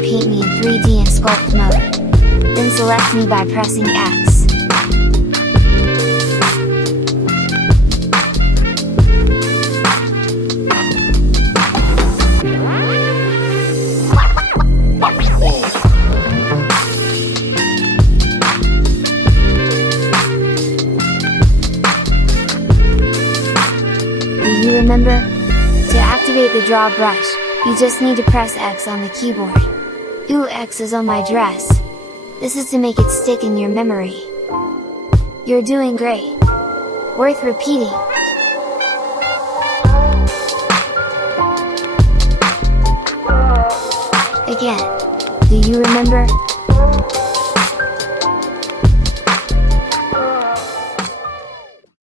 can paint me in 3D and sculpt mode. Then select me by pressing X. Do you remember? To activate the draw brush, you just need to press X on the keyboard. Ooh, X is on my dress. This is to make it stick in your memory. You're doing great! Worth repeating! Again. Do you remember?